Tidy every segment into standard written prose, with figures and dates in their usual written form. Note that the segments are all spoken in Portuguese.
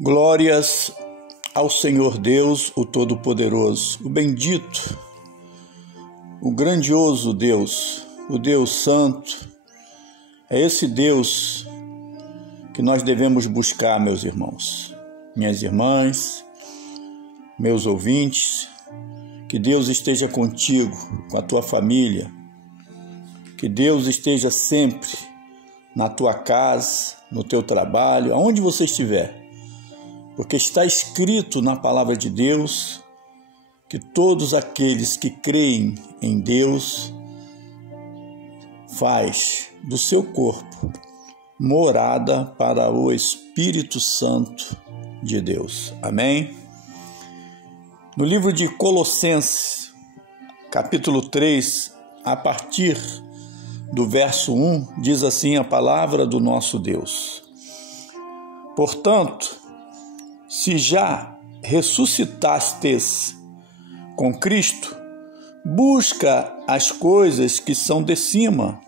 Glórias ao Senhor Deus, o Todo-Poderoso, o bendito, o grandioso Deus, o Deus Santo. É esse Deus que nós devemos buscar, meus irmãos, minhas irmãs, meus ouvintes. Que Deus esteja contigo, com a tua família. Que Deus esteja sempre na tua casa, no teu trabalho, aonde você estiver. Porque está escrito na palavra de Deus que todos aqueles que creem em Deus faz do seu corpo morada para o Espírito Santo de Deus. Amém? No livro de Colossenses, capítulo 3, a partir do verso 1, diz assim a palavra do nosso Deus. Portanto, se já ressuscitastes com Cristo, busca as coisas que são de cima,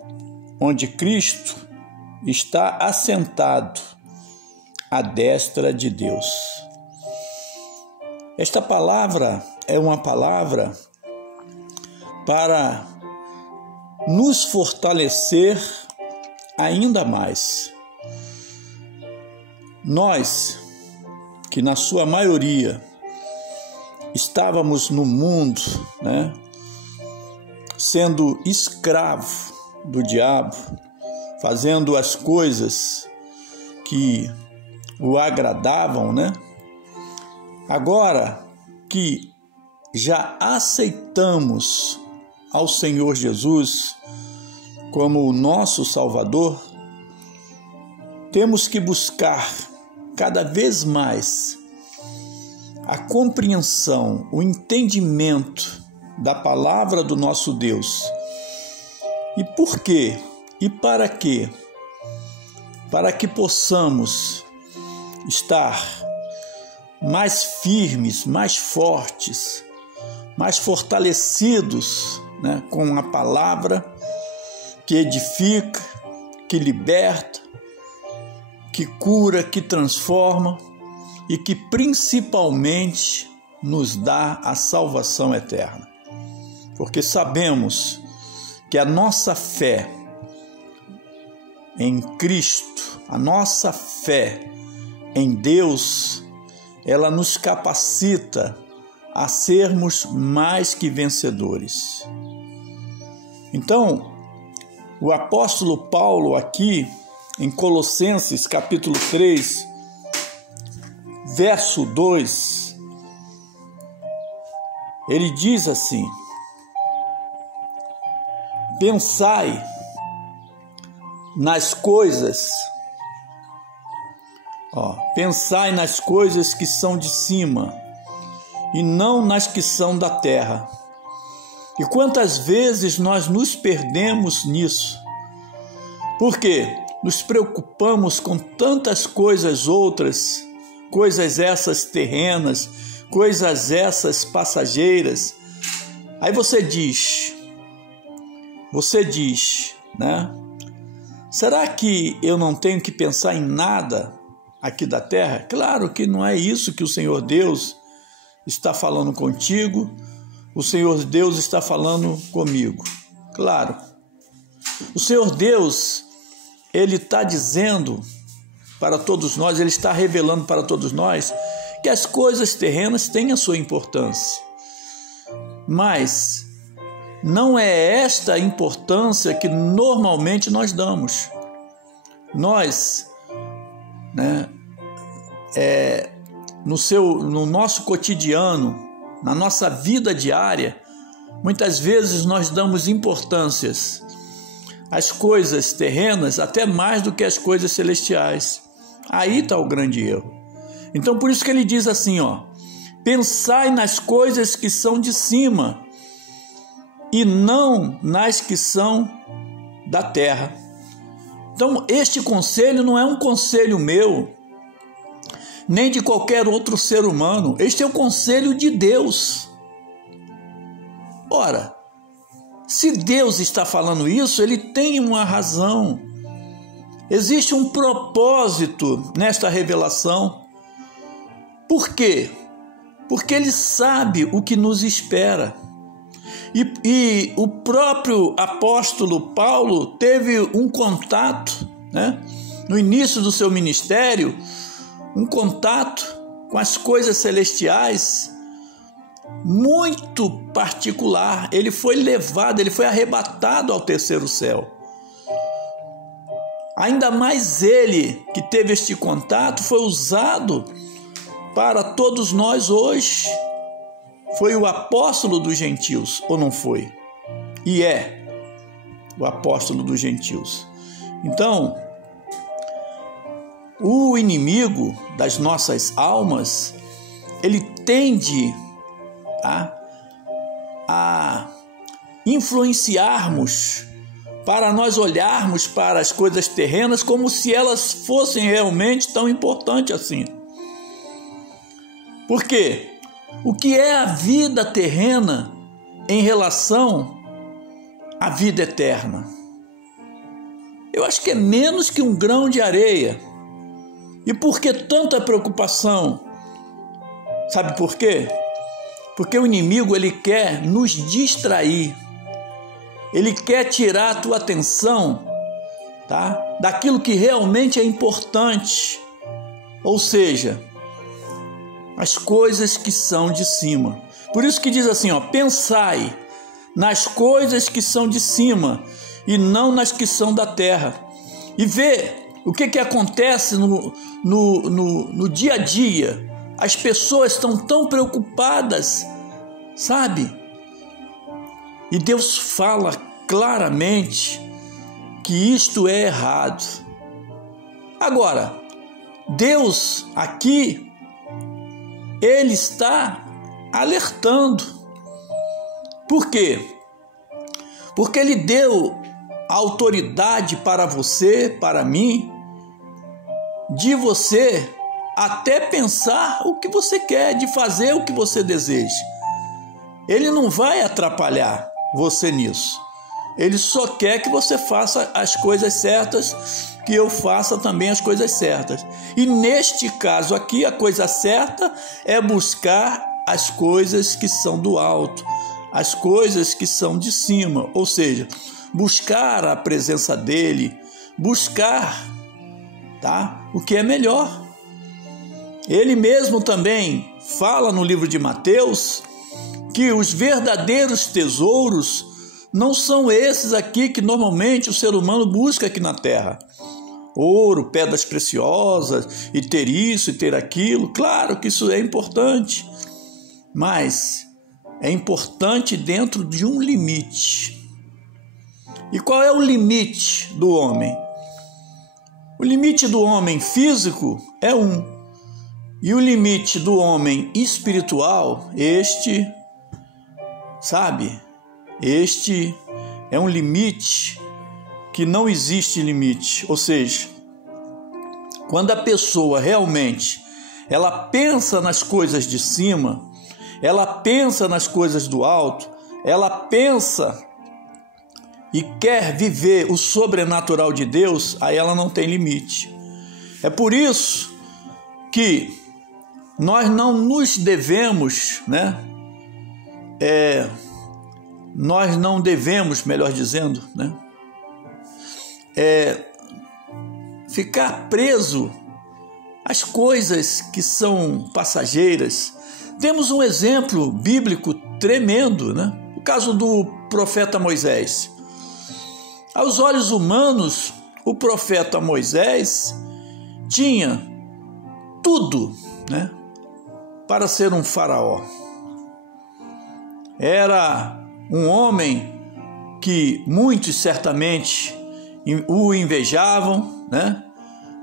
onde Cristo está assentado à destra de Deus. Esta palavra é uma palavra para nos fortalecer ainda mais. Nós, que na sua maioria estávamos no mundo, sendo escravo do diabo, fazendo as coisas que o agradavam, Agora que já aceitamos ao Senhor Jesus como o nosso Salvador, temos que buscar cada vez mais a compreensão, o entendimento da palavra do nosso Deus. E por quê? E para quê? Para que possamos estar mais firmes, mais fortes, mais fortalecidos, com a palavra que edifica, que liberta, que cura, que transforma e que principalmente nos dá a salvação eterna. Porque sabemos que a nossa fé em Cristo, a nossa fé em Deus, ela nos capacita a sermos mais que vencedores. Então, o apóstolo Paulo aqui, em Colossenses capítulo 3, verso 2, ele diz assim: pensai nas coisas, pensai nas coisas que são de cima e não nas que são da terra. E quantas vezes nós nos perdemos nisso? Porque nos preocupamos com tantas coisas outras, coisas essas terrenas, coisas essas passageiras. Aí você diz, será que eu não tenho que pensar em nada aqui da terra? Claro que não é isso que o Senhor Deus está falando contigo, o Senhor Deus está falando comigo. Claro, o Senhor Deus, Ele está dizendo para todos nós, Ele está revelando para todos nós que as coisas terrenas têm a sua importância, mas não é esta a importância que normalmente nós damos. Nós, no nosso cotidiano, na nossa vida diária, muitas vezes nós damos importâncias às coisas terrenas até mais do que às coisas celestiais. Aí está o grande erro. Então, por isso que ele diz assim, pensai nas coisas que são de cima e não nas que são da terra. Então, este conselho não é um conselho meu, nem de qualquer outro ser humano. Este é o conselho de Deus. Ora, se Deus está falando isso, Ele tem uma razão. Existe um propósito nesta revelação. Por quê? Porque ele sabe o que nos espera. E o próprio apóstolo Paulo teve um contato, né, no início do seu ministério, um contato com as coisas celestiais muito particular. Ele foi levado, ele foi arrebatado ao terceiro céu. Ainda mais ele que teve este contato foi usado para todos nós hoje. Foi o apóstolo dos gentios, ou não foi? E é o apóstolo dos gentios. Então, o inimigo das nossas almas, ele tende a influenciarmos para nós olharmos para as coisas terrenas como se elas fossem realmente tão importantes assim. Por quê? O que é a vida terrena em relação à vida eterna? Eu acho que é menos que um grão de areia. E por que tanta preocupação? Sabe por quê? Porque o inimigo, ele quer nos distrair. Ele quer tirar a tua atenção, tá, daquilo que realmente é importante. Ou seja, as coisas que são de cima. Por isso que diz assim, pensai nas coisas que são de cima e não nas que são da terra. E vê o que acontece no dia a dia. As pessoas estão tão preocupadas, sabe? E Deus fala claramente que isto é errado. Agora, Deus aqui, Ele está alertando. Por quê? Porque Ele deu autoridade para você, para mim, de você até pensar o que você quer, de fazer o que você deseja. Ele não vai atrapalhar você nisso. Ele só quer que você faça as coisas certas, que eu faça também as coisas certas. E neste caso aqui, a coisa certa é buscar as coisas que são do alto, as coisas que são de cima, ou seja, buscar a presença dele, buscar, tá, o que é melhor. Ele mesmo também fala no livro de Mateus que os verdadeiros tesouros não são esses aqui que normalmente o ser humano busca aqui na terra. Ouro, pedras preciosas, e ter isso e ter aquilo. Claro que isso é importante, mas é importante dentro de um limite. E qual é o limite do homem? O limite do homem físico é um. E o limite do homem espiritual, este é um limite que não existe limite. Ou seja, quando a pessoa realmente ela pensa nas coisas de cima, ela pensa nas coisas do alto, ela pensa e quer viver o sobrenatural de Deus, aí ela não tem limite. É por isso que nós não nos devemos, nós não devemos, melhor dizendo, ficar preso às coisas que são passageiras. Temos um exemplo bíblico tremendo, o caso do profeta Moisés. Aos olhos humanos, o profeta Moisés tinha tudo, para ser um faraó. Era um homem que muitos certamente o invejavam,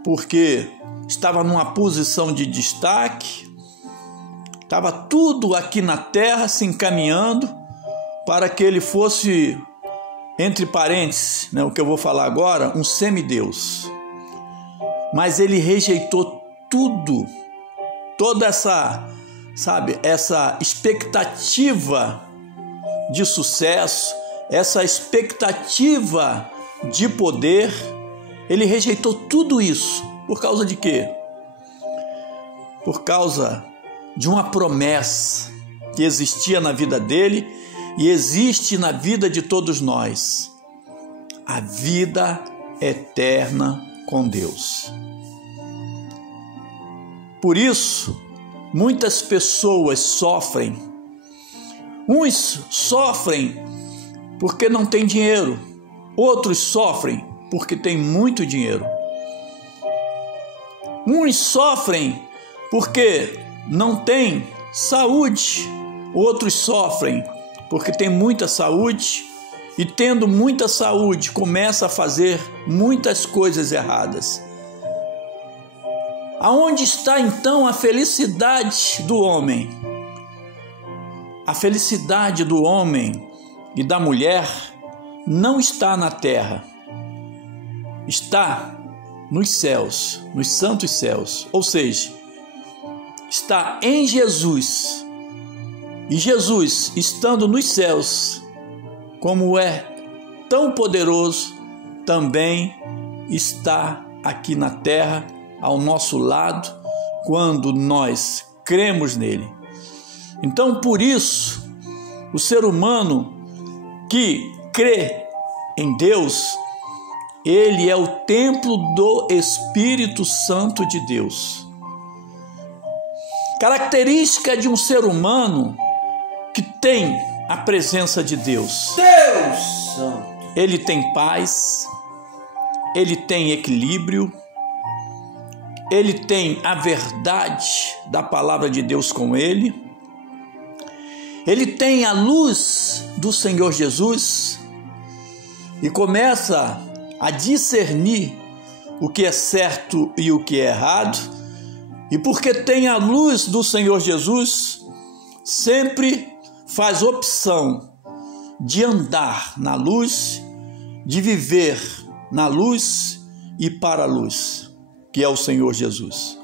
porque estava numa posição de destaque, estava tudo aqui na terra se encaminhando para que ele fosse, entre parênteses, o que eu vou falar agora, um semideus. Mas ele rejeitou tudo, toda essa expectativa de sucesso, essa expectativa de poder. Ele rejeitou tudo isso. Por causa de quê? Por causa de uma promessa que existia na vida dele e existe na vida de todos nós: a vida eterna com Deus. Por isso, muitas pessoas sofrem. Uns sofrem porque não têm dinheiro, outros sofrem porque têm muito dinheiro. Uns sofrem porque não têm saúde, outros sofrem porque têm muita saúde e, tendo muita saúde, começa a fazer muitas coisas erradas. Aonde está então a felicidade do homem? A felicidade do homem e da mulher não está na terra, está nos céus, nos santos céus, ou seja, está em Jesus. E Jesus, estando nos céus, como é tão poderoso, também está aqui na terra, ao nosso lado, quando nós cremos nele. Então, por isso, o ser humano que crê em Deus, ele é o templo do Espírito Santo de Deus. Característica de um ser humano que tem a presença de Deus. Deus Santo. Ele tem paz, ele tem equilíbrio, ele tem a verdade da palavra de Deus com ele, ele tem a luz do Senhor Jesus e começa a discernir o que é certo e o que é errado. E porque tem a luz do Senhor Jesus, sempre faz opção de andar na luz, de viver na luz e para a luz, que é o Senhor Jesus.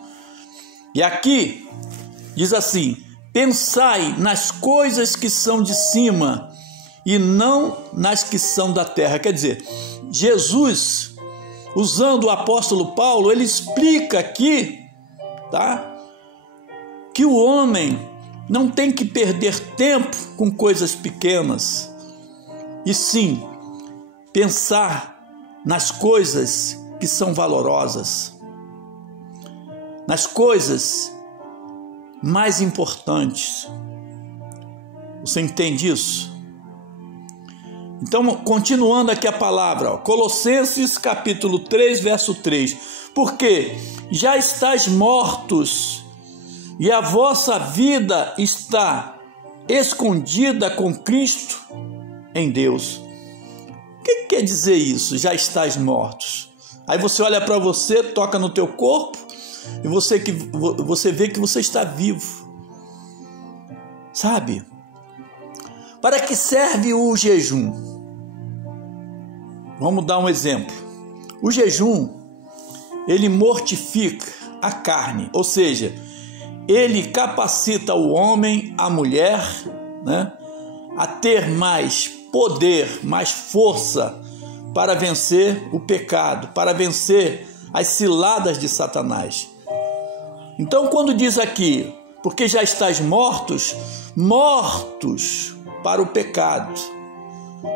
E aqui diz assim: pensai nas coisas que são de cima e não nas que são da terra. Quer dizer, Jesus, usando o apóstolo Paulo, ele explica aqui, tá, que o homem não tem que perder tempo com coisas pequenas, e sim pensar nas coisas que são valorosas, nas coisas mais importantes. Você entende isso? Então, continuando aqui a palavra, Colossenses capítulo 3, verso 3. Porque já estáis mortos e a vossa vida está escondida com Cristo em Deus. O que quer dizer isso? Já estáis mortos. Aí você olha para você, toca no teu corpo e você vê que você está vivo. Sabe? Para que serve o jejum? Vamos dar um exemplo. O jejum, ele mortifica a carne, ou seja, ele capacita o homem, a mulher, né, a ter mais poder, mais força para vencer o pecado, para vencer as ciladas de Satanás. Então, quando diz aqui, porque já estáis mortos, mortos para o pecado,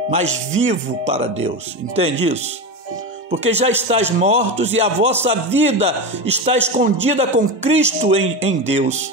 mas vivo para Deus. Entende isso? Porque já estáis mortos e a vossa vida está escondida com Cristo em Deus.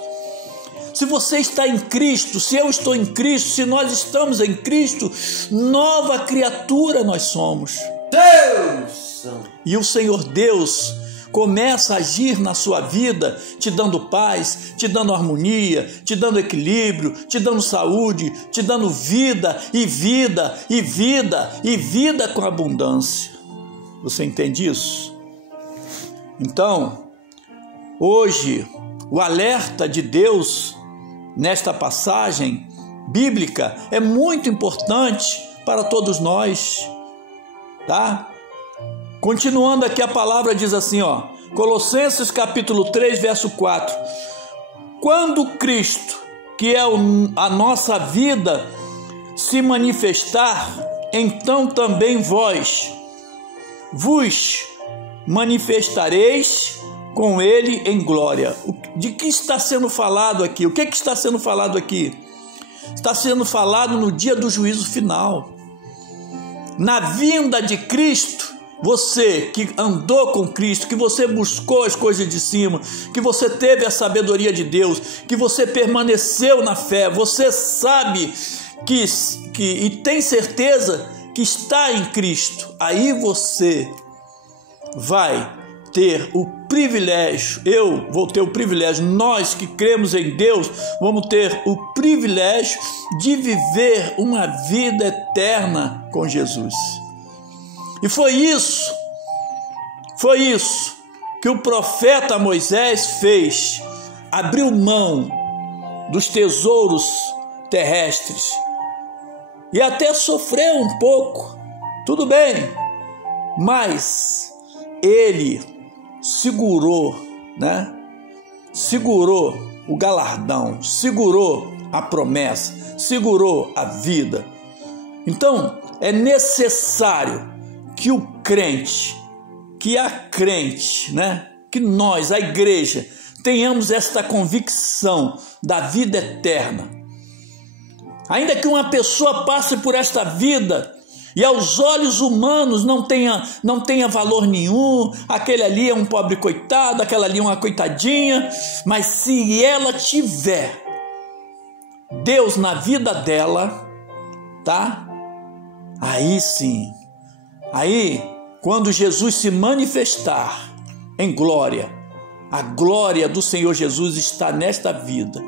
Se você está em Cristo, se eu estou em Cristo, se nós estamos em Cristo, nova criatura nós somos. Deus! E o Senhor Deus começa a agir na sua vida, te dando paz, te dando harmonia, te dando equilíbrio, te dando saúde, te dando vida e vida e vida e vida com abundância. Você entende isso? Então, hoje, o alerta de Deus nesta passagem bíblica é muito importante para todos nós, tá? Continuando aqui, a palavra diz assim, ó, Colossenses capítulo 3, verso 4. Quando Cristo, que é a nossa vida, se manifestar, então também vos manifestareis com ele em glória. De que está sendo falado aqui? O que está sendo falado aqui? Está sendo falado no dia do juízo final. Na vinda de Cristo, você que andou com Cristo, que você buscou as coisas de cima, que você teve a sabedoria de Deus, que você permaneceu na fé, você sabe e tem certeza que está em Cristo, aí você vai ter o privilégio, eu vou ter o privilégio, nós que cremos em Deus, vamos ter o privilégio de viver uma vida eterna com Jesus. E foi isso que o profeta Moisés fez, abriu mão dos tesouros terrestres e até sofreu um pouco, tudo bem, mas ele segurou o galardão, segurou a promessa, segurou a vida. Então é necessário que o crente, que a crente, que nós, a igreja, tenhamos esta convicção da vida eterna. Ainda que uma pessoa passe por esta vida e aos olhos humanos não tenha valor nenhum, aquele ali é um pobre coitado, aquela ali é uma coitadinha, mas se ela tiver Deus na vida dela, tá? Aí sim, aí quando Jesus se manifestar em glória, a glória do Senhor Jesus está nesta vida.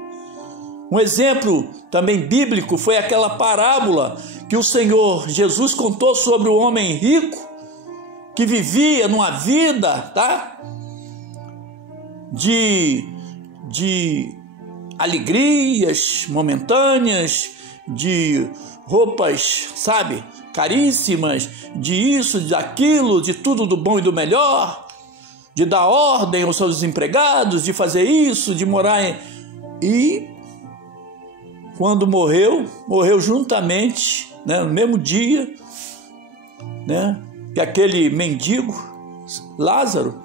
Um exemplo também bíblico foi aquela parábola que o Senhor Jesus contou sobre o homem rico que vivia numa vida, de alegrias momentâneas, de roupas, caríssimas, de isso, daquilo, de tudo do bom e do melhor, de dar ordem aos seus empregados, de fazer isso, de morar E quando morreu juntamente, no mesmo dia, que aquele mendigo, Lázaro,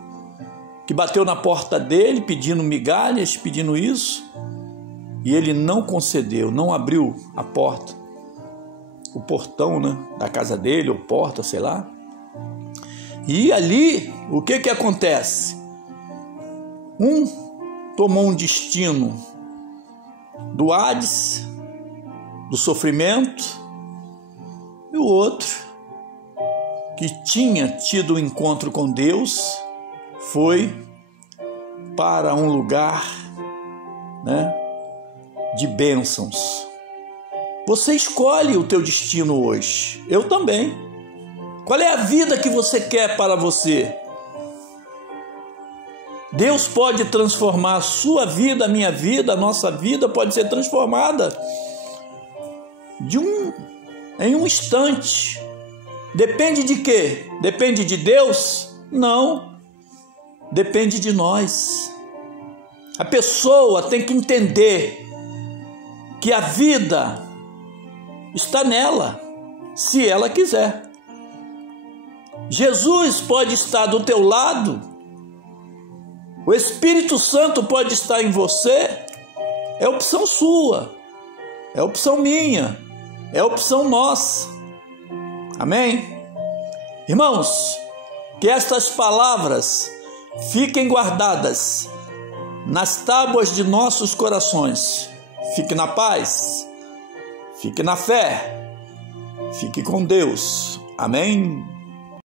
que bateu na porta dele pedindo migalhas, pedindo isso, e ele não concedeu, não abriu a porta, o portão da casa dele, ou porta, sei lá. E ali, o que acontece? Um tomou um destino do Hades, do sofrimento, e o outro, que tinha tido um encontro com Deus, foi para um lugar de bênçãos. Você escolhe o teu destino hoje, eu também. Qual é a vida que você quer para você? Deus pode transformar a sua vida, a minha vida, a nossa vida pode ser transformada em um instante. Depende de quê? Depende de Deus? Não. Depende de nós. A pessoa tem que entender que a vida está nela, se ela quiser. Jesus pode estar do teu lado, o Espírito Santo pode estar em você, é opção sua, é opção minha, é opção nossa. Amém? Irmãos, que estas palavras fiquem guardadas nas tábuas de nossos corações. Fique na paz, fique na fé, fique com Deus. Amém?